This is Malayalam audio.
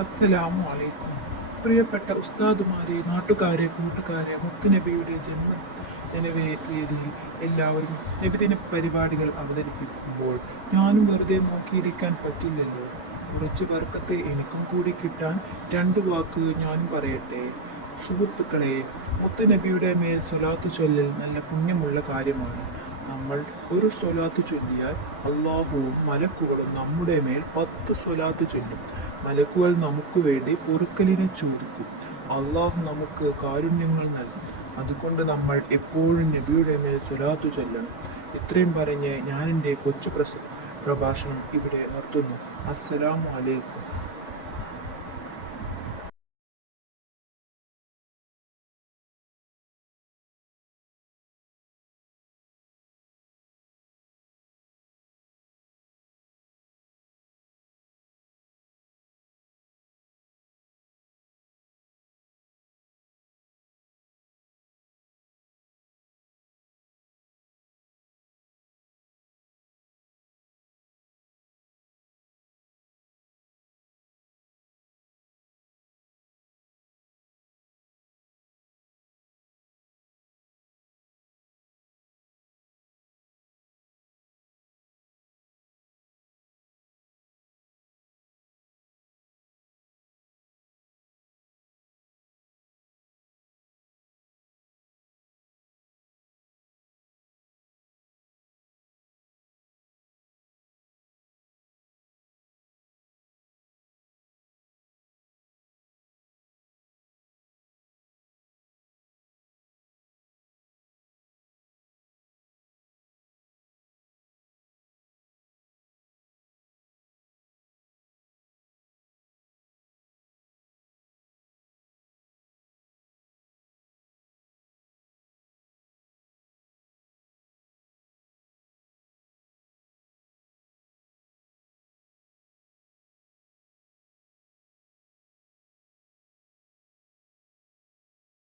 അസ്സലാമു അലൈക്കും. പ്രിയപ്പെട്ട ഉസ്താദുമാരെ, നാട്ടുകാരെ, കൂട്ടുകാരെ, മുത്തുനബിയുടെ ജന്മദിനവേദിയിൽ എല്ലാവരും നബിദിന പരിപാടികൾ അവതരിപ്പിക്കുമ്പോൾ ഞാനും വെറുതെ നോക്കിയിരിക്കാൻ പറ്റില്ലല്ലോ. കുറച്ച് ബർക്കത്ത് എനിക്കും കൂടി കിട്ടാൻ രണ്ട് വാക്ക് ഞാനും പറയട്ടെ. സുഹൃത്തുക്കളെ, മുത്തുനബിയുടെ മേൽ സ്വലാത്ത് ചൊല്ലൽ നല്ല പുണ്യമുള്ള കാര്യമാണ്. നമ്മൾ ഒരു സ്വലാത്ത് ചൊല്ലിയാൽ അള്ളാഹുവും മലക്കുകളും നമ്മുടെ മേൽ 10 സ്വലാത്ത് ചൊല്ലും. മലക്കുകൾ നമുക്ക് വേണ്ടി പൊറുക്കലിനെ ചോദിക്കും. അള്ളാഹു നമുക്ക് കാരുണ്യങ്ങൾ നൽകും. അതുകൊണ്ട് നമ്മൾ എപ്പോഴും നബിയുടെ മേൽ സ്വലാത്തു ചൊല്ലണം. ഇത്രയും പറഞ്ഞ് ഞാൻ എൻ്റെ കൊച്ചു പ്രഭാഷണം ഇവിടെ നിർത്തുന്നു. അസ്സലാമു അലൈക്കും.